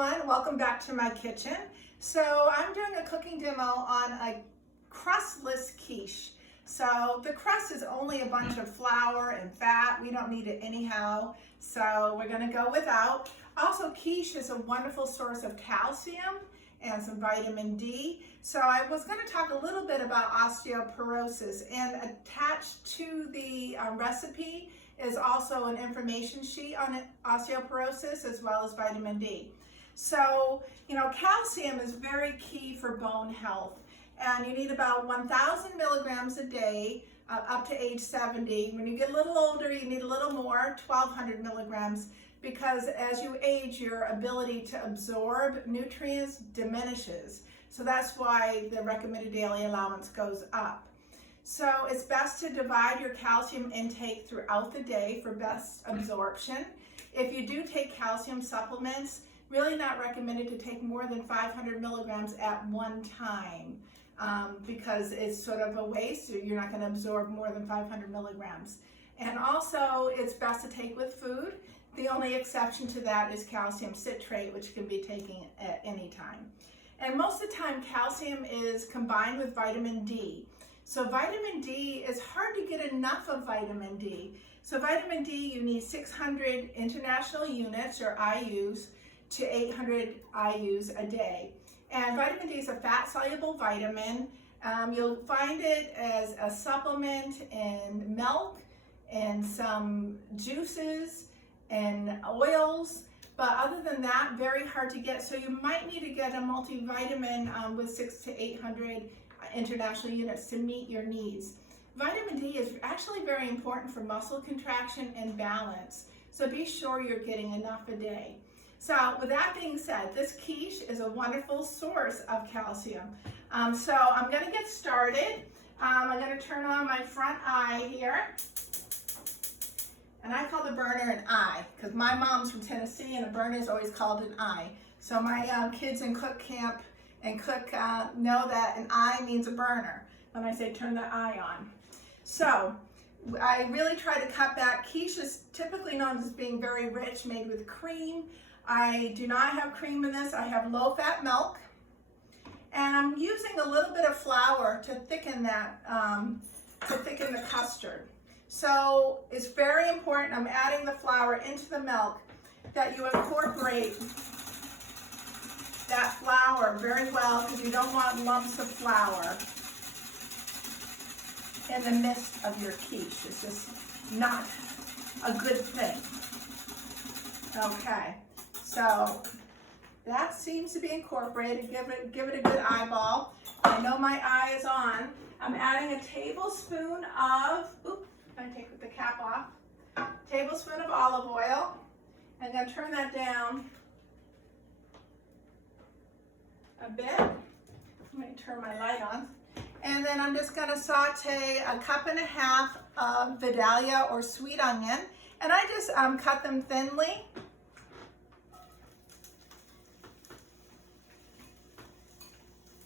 everyone, welcome back to my kitchen. So I'm doing a cooking demo on a crustless quiche. So the crust is only a bunch of flour and fat. We don't need it anyhow, so we're going to go without. Also, quiche is a wonderful source of calcium and some vitamin D. So I was going to talk a little bit about osteoporosis, and attached to the recipe is also an information sheet on osteoporosis as well as vitamin D. So, calcium is very key for bone health, and you need about 1,000 milligrams a day up to age 70. When you get a little older, you need a little more, 1,200 milligrams, because as you age, your ability to absorb nutrients diminishes. So that's why the recommended daily allowance goes up. So it's best to divide your calcium intake throughout the day for best absorption. If you do take calcium supplements, really not recommended to take more than 500 milligrams at one time because it's sort of a waste. You're not going to absorb more than 500 milligrams. And also, it's best to take with food. The only exception to that is calcium citrate, which can be taken at any time. And most of the time, calcium is combined with vitamin D. So vitamin D, is hard to get enough of vitamin D. So vitamin D, you need 600 international units, or IUs, to 800 IUs a day. And vitamin D is a fat-soluble vitamin. You'll find it as a supplement in milk and some juices and oils. But other than that, very hard to get. So you might need to get a multivitamin with 600 to 800 international units to meet your needs. Vitamin D is actually very important for muscle contraction and balance. So be sure you're getting enough a day. So with that being said, this quiche is a wonderful source of calcium. So I'm going to get started. I'm going to turn on my front eye here. And I call the burner an eye because my mom's from Tennessee and a burner is always called an eye. So my kids in cook camp and cook know that an eye means a burner when I say turn the eye on. So I really try to cut back. Quiche is typically known as being very rich, made with cream. I do not have cream in this. I have low-fat milk. And I'm using a little bit of flour to thicken that, the custard. So it's very important, I'm adding the flour into the milk, that you incorporate that flour very well, because you don't want lumps of flour in the midst of your quiche. It's just not a good thing. Okay, so that seems to be incorporated. Give it a good eyeball. I know my eye is on. I'm adding a tablespoon of, I'm going to take the cap off, tablespoon of olive oil. I'm going to turn that down a bit. I'm going to turn my light on. And then I'm just going to saute 1.5 cups of Vidalia or sweet onion. And I just cut them thinly.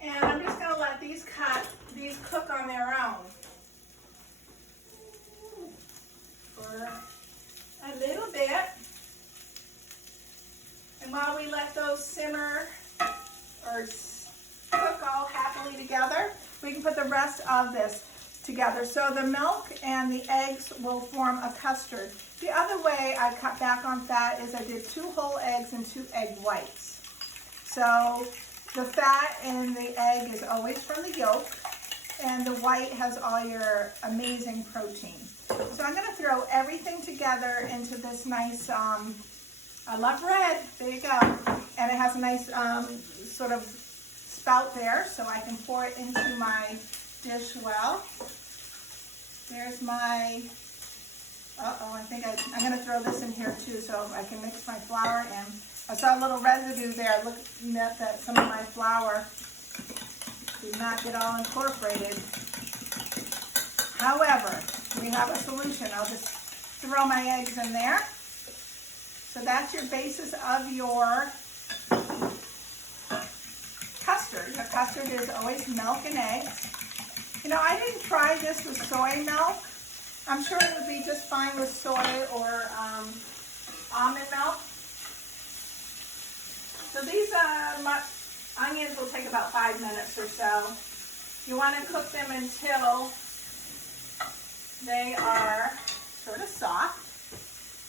And I'm just going to let these cook on their own for a little bit. And while we let those simmer or cook all happily together, we can put the rest of this together. So the milk and the eggs will form a custard. The other way I cut back on fat is I did 2 whole eggs and 2 egg whites. So the fat in the egg is always from the yolk, and the white has all your amazing protein. So I'm going to throw everything together into this nice, I love red, there you go. And it has a nice sort of spout there, so I can pour it into my dish well. There's my, I think I'm going to throw this in here too, so I can mix my flour in. I saw a little residue there. Look at that some of my flour did not get all incorporated. However, we have a solution. I'll just throw my eggs in there. So that's your basis of your custard. Your custard is always milk and eggs. I didn't try this with soy milk. I'm sure it would be just fine with soy or almond milk. So these onions will take about 5 minutes or so. You want to cook them until they are sort of soft.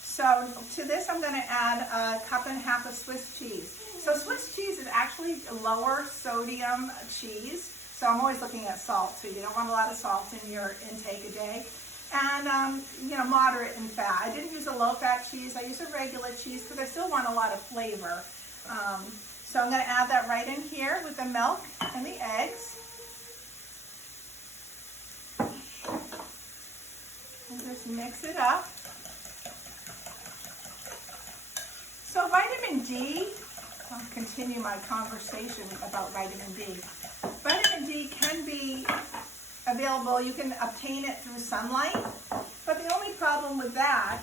So to this I'm going to add 1.5 cups of Swiss cheese. So Swiss cheese is actually a lower sodium cheese. So I'm always looking at salt. So you don't want a lot of salt in your intake a day. And moderate in fat. I didn't use a low-fat cheese. I used a regular cheese because I still want a lot of flavor. So I'm going to add that right in here with the milk and the eggs. And just mix it up. So vitamin D, I'll continue my conversation about vitamin D. Vitamin D can be available, you can obtain it through sunlight, but the only problem with that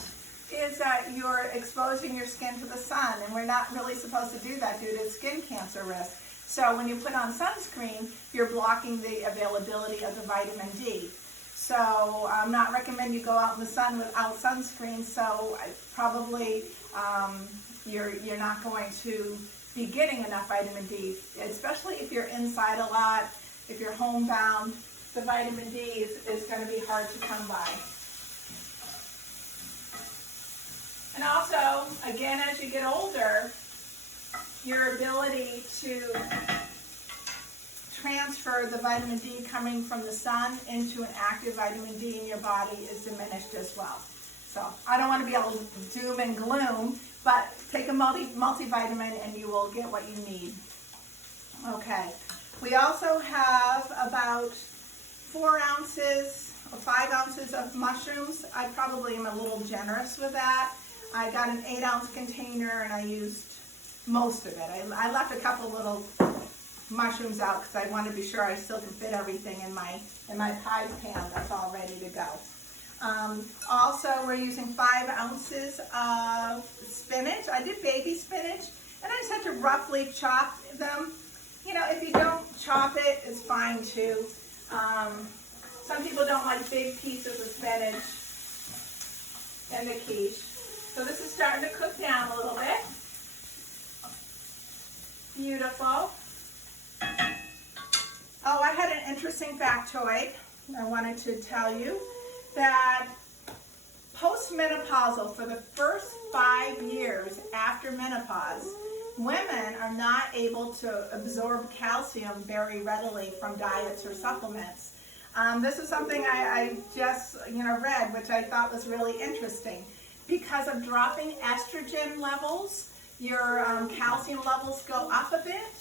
is that you're exposing your skin to the sun, and we're not really supposed to do that due to skin cancer risk. So when you put on sunscreen, you're blocking the availability of the vitamin D. So I'm not recommending you go out in the sun without sunscreen, so probably you're not going to be getting enough vitamin D, especially if you're inside a lot, if you're homebound. The vitamin D is going to be hard to come by. And also, again, as you get older, your ability to transfer the vitamin D coming from the sun into an active vitamin D in your body is diminished as well. So I don't want to be able to doom and gloom, but take a multivitamin and you will get what you need. Okay. We also have about 4 ounces or 5 ounces of mushrooms. I probably am a little generous with that. I got an 8-ounce container and I used most of it. I left a couple little mushrooms out because I wanted to be sure I still could fit everything in my pie pan that's all ready to go. Also, we're using 5 ounces of spinach. I did baby spinach, and I just had to roughly chop them. You know, if you don't chop it, it's fine too. Some people don't like big pieces of spinach in the quiche. So this is starting to cook down a little bit. Beautiful. Oh, I had an interesting factoid I wanted to tell you, that postmenopausal, for the first 5 years after menopause, women are not able to absorb calcium very readily from diets or supplements. This is something I just read, which I thought was really interesting. Because of dropping estrogen levels, your calcium levels go up a bit,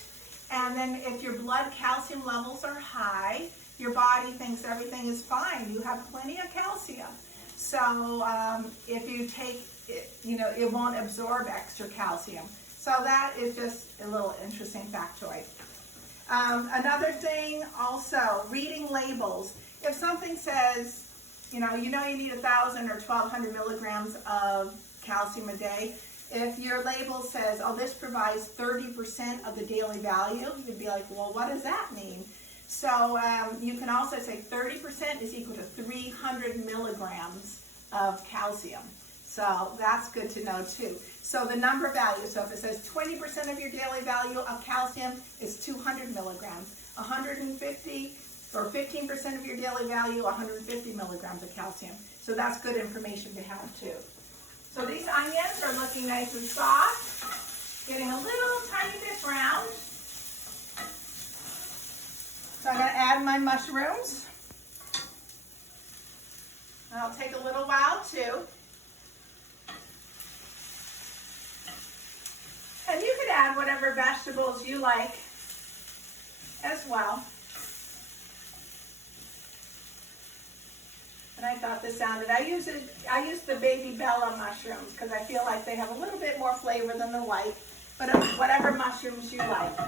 and then if your blood calcium levels are high, your body thinks everything is fine. You have plenty of calcium. So if you take it, it won't absorb extra calcium. So that is just a little interesting factoid. Another thing also, reading labels. If something says, you need 1,000 or 1,200 milligrams of calcium a day, if your label says, oh, this provides 30% of the daily value, you'd be like, well, what does that mean? So you can also say 30% is equal to 300 milligrams of calcium. So that's good to know too. So the number value, so if it says 20% of your daily value of calcium is 200 milligrams, 150 or 15% of your daily value, 150 milligrams of calcium. So that's good information to have too. So these onions are looking nice and soft, getting a little tiny bit brown. So I'm going to add my mushrooms. That'll take a little while too. And you could add whatever vegetables you like as well. And I thought this sounded, I use the baby Bella mushrooms because I feel like they have a little bit more flavor than the white, but whatever mushrooms you like.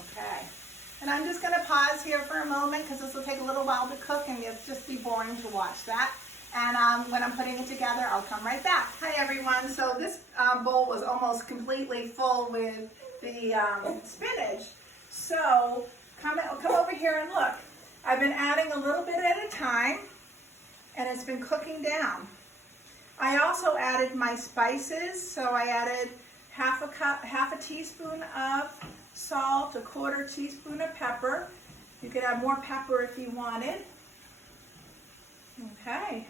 Okay. And I'm just going to pause here for a moment because this will take a little while to cook and it'll just be boring to watch that. And when I'm putting it together, I'll come right back. Hi everyone. So this bowl was almost completely full with the spinach. So come over here and look. I've been adding a little bit at a time and it's been cooking down. I also added my spices. So I added half a teaspoon of salt, a quarter teaspoon of pepper. You could add more pepper if you wanted. Okay.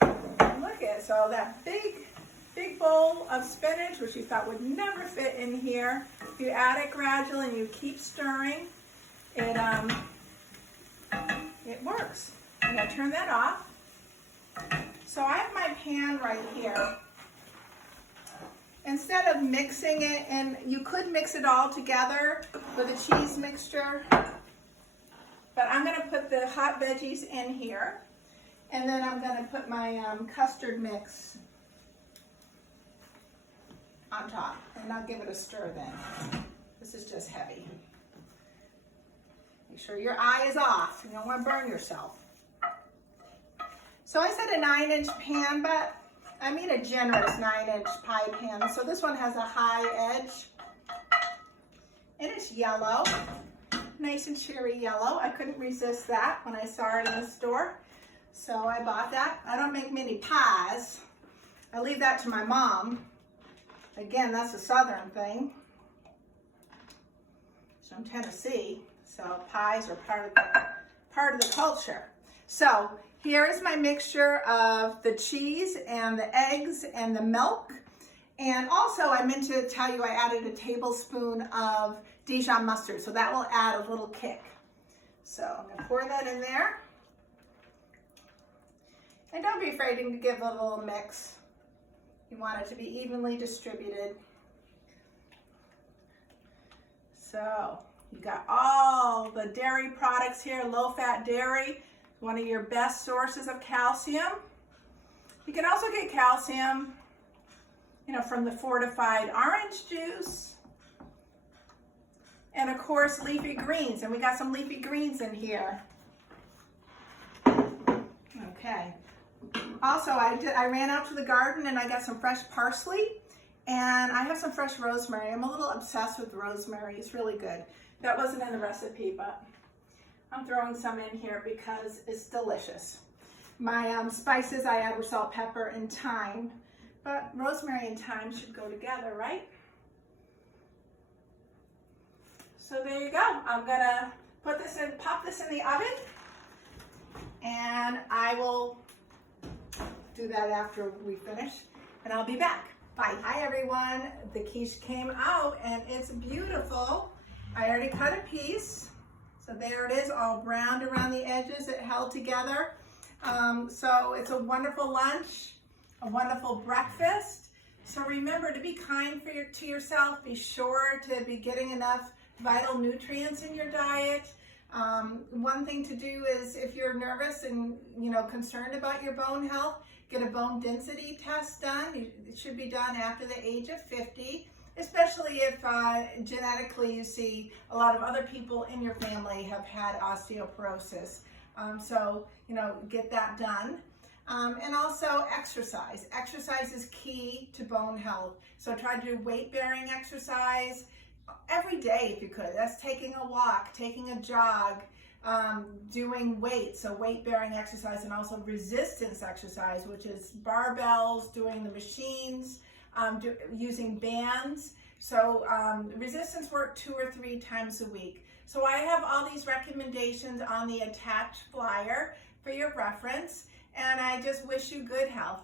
Look at it. So that big bowl of spinach, which you thought would never fit in here, you add it gradually and you keep stirring. It works. I'm going to turn that off. So I have my pan right here. Instead of mixing it, and you could mix it all together with a cheese mixture, but I'm going to put the hot veggies in here, and then I'm going to put my custard mix on top, and I'll give it a stir then. This is just heavy. Make sure your eye is off. You don't want to burn yourself. So I said a 9-inch pan, but I mean a generous 9-inch pie pan. So this one has a high edge, and it's yellow, nice and cherry yellow. I couldn't resist that when I saw it in the store, so I bought that. I don't make many pies. I leave that to my mom. Again, that's a southern thing. She's from Tennessee, so pies are part of the culture. So here is my mixture of the cheese and the eggs and the milk. And also I meant to tell you I added a tablespoon of Dijon mustard, so that will add a little kick. So I'm going to pour that in there. And don't be afraid to give it a little mix. You want it to be evenly distributed. So you got all the dairy products here, low-fat dairy. One of your best sources of calcium. You can also get calcium, from the fortified orange juice. And of course, leafy greens. And we got some leafy greens in here. Okay. Also, I ran out to the garden and I got some fresh parsley. And I have some fresh rosemary. I'm a little obsessed with rosemary. It's really good. That wasn't in the recipe, but I'm throwing some in here because it's delicious. My spices I add were salt, pepper, and thyme, but rosemary and thyme should go together, right? So there you go. I'm gonna pop this in the oven, and I will do that after we finish, and I'll be back. Bye. Hi everyone. The quiche came out and it's beautiful. I already cut a piece. So there it is, all browned around the edges, it held together. So it's a wonderful lunch, a wonderful breakfast. So remember to be kind to yourself. Be sure to be getting enough vital nutrients in your diet. One thing to do is if you're nervous and concerned about your bone health, get a bone density test done. It should be done after the age of 50. Especially if genetically you see a lot of other people in your family have had osteoporosis. So, get that done. And also exercise. Exercise is key to bone health. So try to do weight-bearing exercise every day if you could. That's taking a walk, taking a jog, doing weights, so weight-bearing exercise, and also resistance exercise, which is barbells, doing the machines, using bands. So resistance work 2 or 3 times a week. So I have all these recommendations on the attached flyer for your reference, and I just wish you good health.